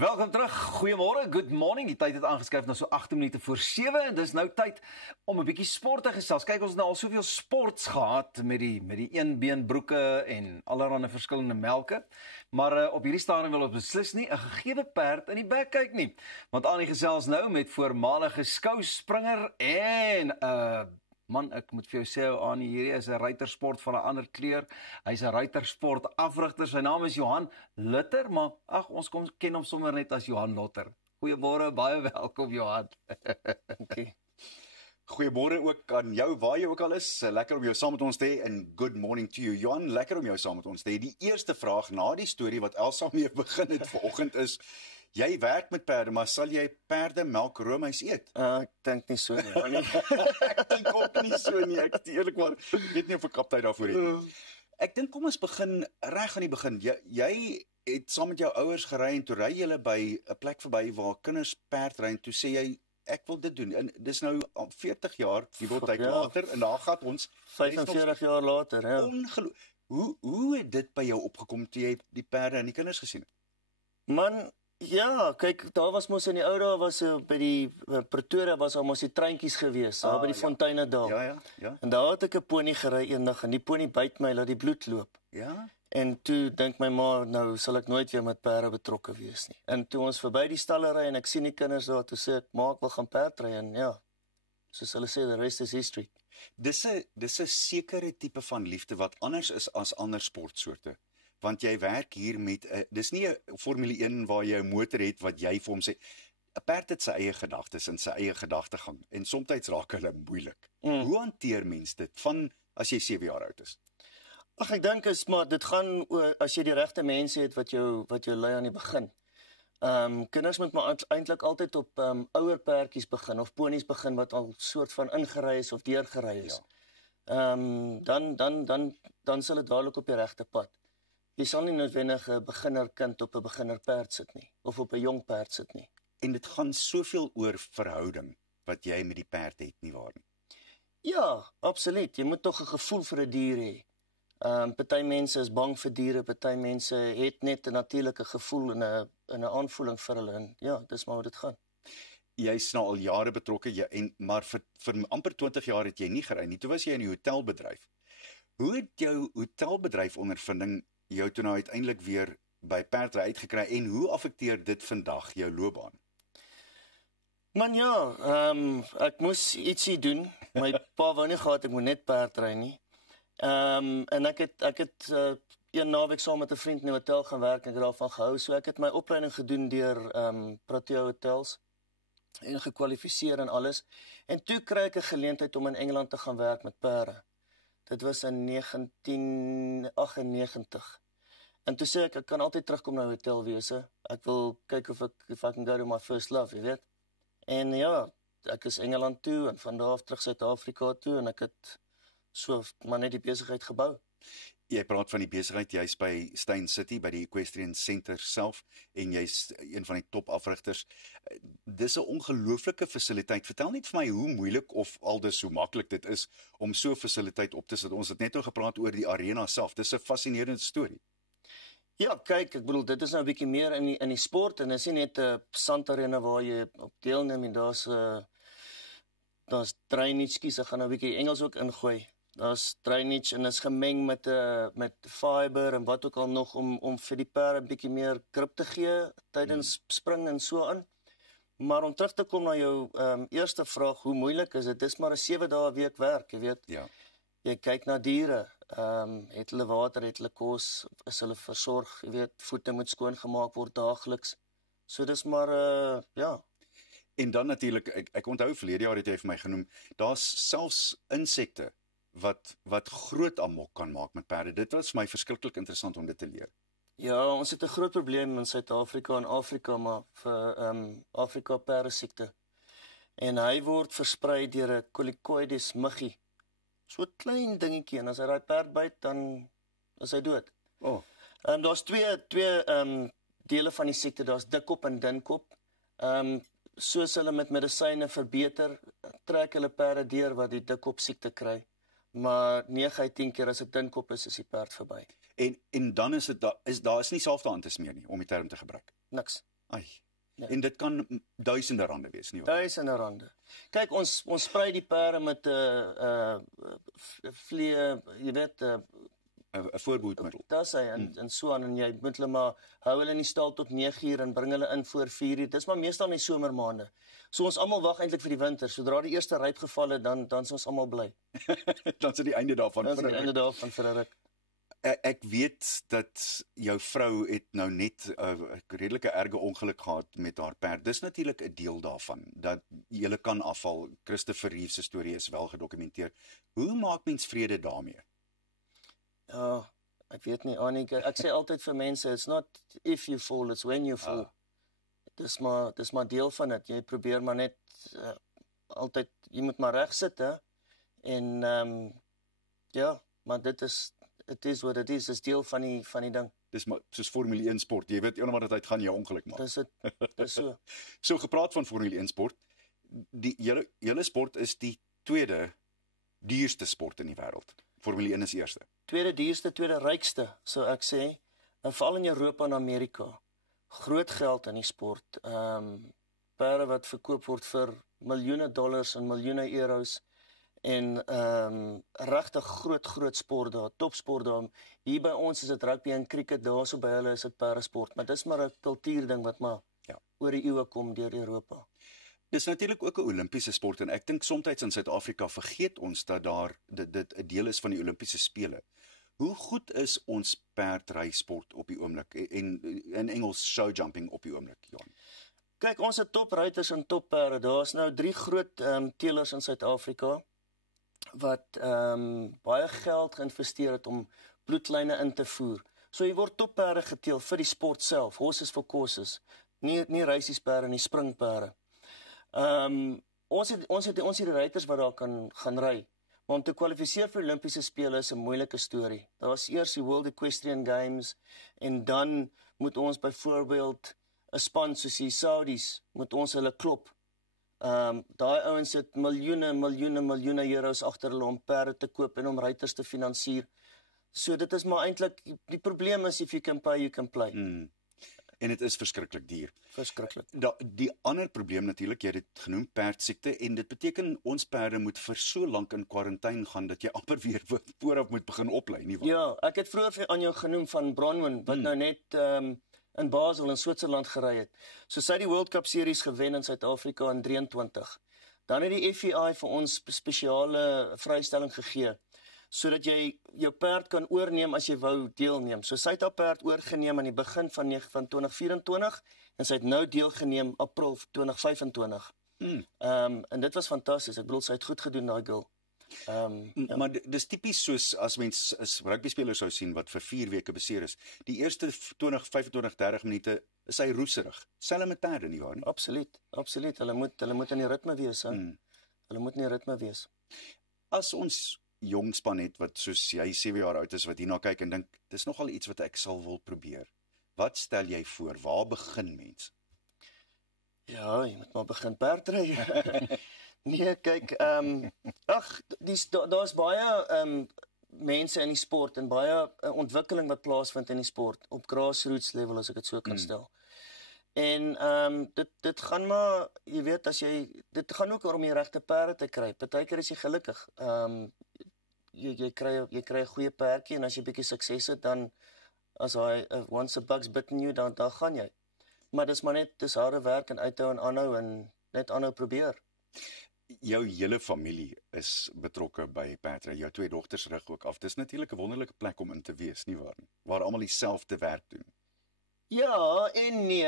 Welkom terug, goeiemôre, good morning. Die tyd het aangeskryf na so 8 minute voor 7 en dis nou tyd om 'n bietjie sport te gesels. Kyk, ons het nou al soveel sports gehad met die eenbeenbroeke en allerlei verskillende melke. Maar op hierdie stadium wil ons beslis nie 'n gegewe perd in die bek kyk nie. Want Annie gesels nou met voormalige skouspringer en man, ek moet vir jou sê, Annie, hierdie is 'n ruitersport van 'n ander kleur. Hy's 'n ruitersport afrigter. Sy naam is Johan Lutter, maar ons ken hom sommer net as Johan Lotter. Goeiemôre, baie welkom Johan. Okay. Goeiemôre ook aan jou, waar jy ook al is. Lekker om jou saam met ons te hê en good morning to you. Johan, lekker om jou saam met ons te hê. Die eerste vraag na die storie wat Elsa mee begin het vanoggend is: jy werk met perde, maar sal jy perdemelk roomys eet? Ek dink nie so nie. Ek dink ook nie so nie. Ek eerlikwaar weet nie of ek kaptyd daarvoor het nie. Ek dink kom ons begin reg aan die begin. Jy het saam met jou ouers gery en toe ry jy by 'n plek verby waar kinders perd ry en toe sê jy ek wil dit doen. En dis nou al 40 jaar, die tyd later en daar gaan ons 45 jaar later, ja. Hoe het dit by jou opgekom toe jy die perde en die kinders gesien het? Man, ja, kyk, daar was mos in die ou dae was by die Pretoria was al mos die treintjies gewees, daar by die fonteine daar. Ja. En daar het ek 'n pony gery eendag en die pony byt my, laat die bloed loop. Ja. En toe dink my ma, nou sal ek nooit weer met perde betrokke wees nie. En toe ons verby die stalle ry en ek sien die kinders daar, toe sê ek, ma, ek wil gaan perd ry en ja, soos hulle sê, the rest is history. Dis 'n sekere tipe van liefde wat anders is as ander sportsoorte. Want jy werk hier met dis nie 'n Formule 1 waar jy 'n motor het wat jy vir hom sê. 'n Perd het sy eie gedagtes en sy eie gedagtegang en soms raak hulle moeilik. Hoe hanteer mens dit van as jy 7 jaar oud is? Ag, ek dink maar dit gaan oor as jy die regte mense het wat jou lei aan die begin. Kinders moet maar eintlik altyd op ouer perdjies begin of ponies begin wat al soort van ingery is of deurgery is. Ja. Dan sal dit dadelik op die regte pad. Jy sal nie noodwendig 'n beginnerkind op 'n beginnerperd sit nie of op 'n jong perd sit nie. En dit gaan soveel oor verhouding wat jy met die perd het, nie waar nie? Ja, absoluut. Jy moet tog 'n gevoel vir 'n dier hê. Party mense is bang vir diere, party mense het net 'n natuurlike gevoel en 'n aanvoeling vir hulle en ja, dis maar hoe dit gaan. Jy's nou al jare betrokke, maar vir amper 20 jaar het jy nie gery nie. Toe was jy in die hotelbedryf. Hoe het jou hotelbedryf ondervinding jou toe nou uiteindelik weer by perdry uitgekry en hoe affekteer dit vandag jou loopbaan? Man ja, ek moes ietsie doen. My pa wou nie gehad ek moet net perdry nie. En ek het een naweek saam met 'n vriend in 'n hotel gaan werk en ek het daarvan gehou. So ek het my opleiding gedoen deur Protea Hotels en gekwalifiseer en alles. En toe kry ek 'n geleentheid om in Engeland te gaan werk met perde. Dit was in 1998. En toe sê ek kan altyd terugkom na hotelwese. Ek wil kyk of ek can go to my first love, jy weet. En ja, ek is Engeland toe en van daar af terug Suid-Afrika toe en ek het so maar net die besigheid gebou. Jy praat van die besigheid, jy's by Steyn City by die Equestrian Center self en jy's een van die top afrigters. Dis 'n ongelooflike fasiliteit. Vertel net vir my hoe moeilik of aldus hoe maklik dit is om so 'n fasiliteit op te sit. Ons het net nou gepraat oor die arena self. Dis 'n fascinerende storie. Ja, kyk, ek bedoel dit is nou 'n bietjie meer in die sport en dis nie net 'n sandarena waar jy op deelneem en daar's drainage, ek gaan nou 'n bietjie Engels ook ingooi. Daar's drainage en is gemeng met fiber en wat ook al nog om vir die perde 'n bietjie meer grip te gee tydens spring en so aan. Maar om terug te kom na jou eerste vraag, hoe moeilik is dit? Dis maar 'n 7 dae week werk, jy weet. Ja. Jy kyk na diere, het hulle water, het hulle kos, is hulle versorg, jy weet, voete moet skoongemaak word daagliks. So dis maar ja. En dan natuurlik, ek onthou verlede jaar het jy vir my genoem, daar's selfs insekte wat groot amok kan maak met perde. Dit was vir my verskriklik interessant om dit te leer. Ja, ons het 'n groot probleem in Suid-Afrika en Afrika, maar vir Afrika perdesiekte. En hy word versprei deur 'n Colicoides muggie. So 'n klein dingetjie en as hy daai perd byt, dan is hy dood. En daar's twee dele van die siekte, daar's dikkop en dunkop. Soos hulle met medisyne verbeter, trek hulle perde deur wat die dikkop siekte kry. Maar 9 uit 10 keer as dit dunkop is die perd verby. En dan is dit daar is nie selfde aan te smeer nie om die term te gebruik. Niks. Ai. Ja. En dit kan duisende rande wees, nie waar? Duisende rande. Kyk, ons sprei die perde met vlee, jy weet, 'n voorboedmiddel. dis hy en so aan en jy moet hulle maar hou hulle in die stal tot 9:00 en bring hulle in voor 4:00. Dis maar meestal in die somermaande. So ons almal wag eintlik vir die winter. Sodra die eerste ryp geval het, dan is ons almal bly. Dan is dit die einde daarvan. Dan is die einde daarvan vir 'n ruk. Ek weet dat jou vrou het nou net 'n redelike erge ongeluk gehad met haar perd. Dis natuurlik 'n deel daarvan dat jy kan afval. Christopher Reeve se storie is wel gedokumenteer. Hoe maak mens vrede daarmee? Ja, ek weet nie, Annie, ek sê altyd vir mense, it's not if you fall, it's when you fall. Dis maar deel van dit. Jy probeer maar net altyd, jy moet maar reg sit, hè. En ja, maar dit is what it is. Dis deel van die ding. Dis maar soos Formule 1 sport. Jy weet eendag wat dit gaan jou ongeluk maak. Dis so. So gepraat van Formule 1 sport, die julle sport is die tweede duurste sport in die wêreld. Formule 1 is eerste. Tweede duurste, tweede rykste, sou ek sê. En veral in Europa en Amerika. Groot geld in die sport. Perde wat verkoop word vir miljoene dollars en miljoene euros. En regtig groot sport daar, topsport daar. Hier by ons is dit rugby en cricket, daarso by hulle is dit perdesport, maar dis maar 'n kultuurding wat maar oor die eeue kom deur Europa. Dis natuurlik ook 'n Olimpiese sport en ek dink soms in Suid-Afrika vergeet ons dat dit 'n deel is van die Olimpiese spele. Hoe goed is ons perdrysport op die oomblik en in Engels show jumping op die oomblik, Johan? Kyk, ons het topruiters en topperde. Daar's nou 3 groot teelers in Suid-Afrika wat baie geld geïnvesteer het om bloedlyne in te voer. So jy word topperde geteel vir die sport self, horses for courses. Nie reisiesperde nie, springperde. Ons het die ruiters wat daar kan gaan ry. Maar om te kwalifiseer vir Olimpiese spele is 'n moeilike storie. Daar was eers die World Equestrian Games en dan moet ons byvoorbeeld 'n span soos die Saudis moet ons hulle klop. Daai ouens het miljoene euros agter hulle om perde te koop en om ruiters te finansier. So dit is maar eintlik die probleem is if you can pay, you can play. En dit is verskriklik duur. Verskriklik. Die ander probleem natuurlik, jy het dit genoem, perdsiekte, en dit beteken ons perde moet vir so lank in kwarantyne gaan dat jy amper weer vooraf moet begin oplei, nie waar? Ja, ek het vroeër aan jou genoem van Bronwyn wat nou net in Basel in Switserland gery het. So sy het die World Cup series gewen in Suid-Afrika in 23. Dan het die FIA vir ons spesiale vrystelling gegee sodat jy jou perd kan oorneem as jy wou deelneem. So sy het haar perd oorgeneem aan die begin van 2024 en sy het nou deelgeneem April 2025. En dit was fantasties. Ek bedoel sy het goed gedoen daai girl. Ja. Maar dis tipies soos as mens as rugbyspelers sou sien wat vir 4 weke beseer is. Die eerste 20, 25, 30 minute is hy roeserig. Selfs met perde nie waar nie. Absoluut. Hulle moet in die ritme wees, hè. Hulle moet in die ritme wees. As ons jong span het wat soos jy 7 jaar oud is wat hierna kyk en dink dis nogal iets wat ek sal wil probeer. Wat stel jy voor? Waar begin mens? Ja, jy moet maar begin perdry. Nee, kyk, daar's baie mense in die sport en baie ontwikkeling wat plaasvind in die sport op grassroots level as ek dit so kan stel. En dit gaan maar, jy weet, dit gaan ook om die regte perde te kry. Partykeer is jy gelukkig. Jy kry 'n goeie perdjie en as jy bietjie sukses het dan as hy once a bug's bitten you dan gaan jy. Maar dis maar net dis harde werk en uithou en aanhou en net aanhou probeer. Jou hele familie is betrokke by perdry. Jou 2 dogters rig ook af. Dis natuurlik 'n wonderlike plek om in te wees, nie waar nie? Waar almal dieselfde werk doen. Ja, en nee,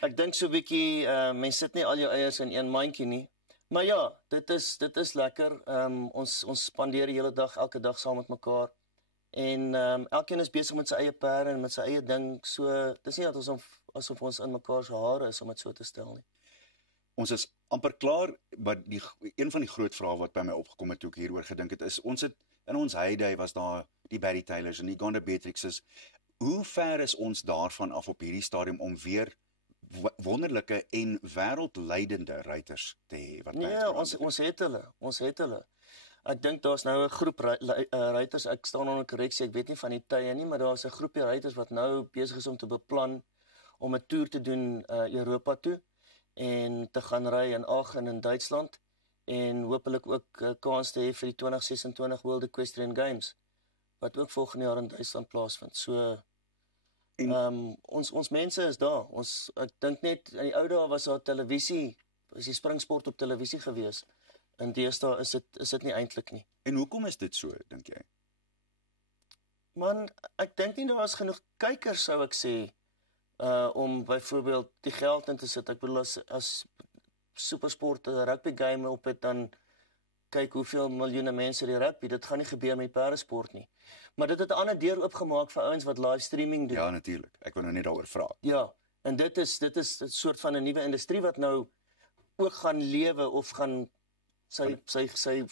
ek dink so 'n bietjie mense sit nie al jou eiers in een mandjie nie. Maar ja, dit is lekker. Ons spandeer die hele dag, elke dag saam met mekaar. En elkeen is besig met sy eie perde en met sy eie ding. So dis nie dat asof ons in mekaar se hare is om dit so te stel nie. Ons is amper klaar, maar een van die groot vrae wat by my opgekom het toe ek hieroor gedink het, is ons het in ons heyday was daar die Barry Taylors en die Gonda Beatrixes. Hoe ver is ons daarvan af op hierdie stadium om weer wonderlike en wêreldleidende ruiters te hê? Ja, ons het hulle. Ek dink daar's nou 'n groep ruiters, ek staan onder korreksie, ek weet nie van die tye nie, maar daar's 'n groepie ruiters wat nou besig is om te beplan om 'n toer te doen Europa toe en te gaan ry in Aachen in Duitsland en hopelik ook 'n kans te hê vir die 2026 World Equestrian Games wat ook volgende jaar in Duitsland plaasvind. So ons mense is daar. Ek dink net in die ou dae was daar televisie, is die springsport op televisie gewees. En deesdae is dit nie eintlik nie. En hoekom is dit so, dink jy? Man, ek dink nie daar is genoeg kykers, sou ek sê, om byvoorbeeld die geld in te sit. Ek bedoel as supersport 'n rugby game op het, dan kyk hoeveel miljoene mense die rugby. Dit gaan nie gebeur met perdesport nie. Maar dit het 'n ander deur oopgemaak vir ouens wat live streaming doen. Ja, natuurlik. Ek wou nou net daaroor vra. Ja, en dit is 'n soort van 'n nuwe industrie wat nou ook gaan lewe of gaan sy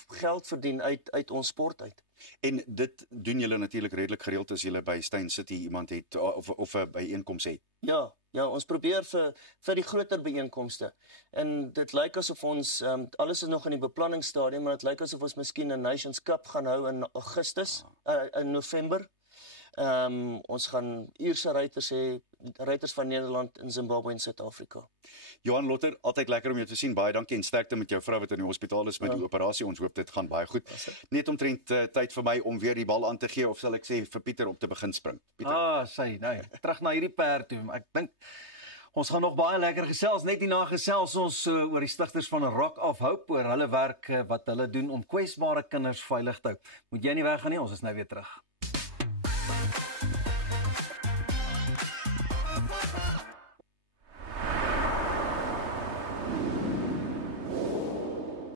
geld verdien uit ons sport uit. En dit doen julle natuurlik redelik gereeld as julle by Steyn City iemand het of 'n byeenkoms het. Ja, ons probeer vir die groter byeenkomste. En dit lyk asof ons alles is nog in die beplanningsstadium, maar dit lyk asof ons miskien 'n Nations Cup gaan hou in Augustus, in November. Ons gaan Ierse ruiters hê, ruiters van Nederland in Zimbabwe en Suid-Afrika. Johan Lotter, altyd lekker om jou te sien. Baie dankie en sterkte met jou vrou wat in die hospitaal is met die operasie. Ons hoop dit gaan baie goed. Net omtrent tyd vir my om weer die bal aan te gee, of sal ek sê vir Pieter om te begin spring. Pieter. Nee, terug na hierdie perd toe. Ek dink ons gaan nog baie lekker gesels. Net hierna gesels ons oor die stigters van Rock of Hope, oor hulle werk wat hulle doen om kwesbare kinders veilig te hou. Moet jy nie weggaan nie, ons is nou weer terug.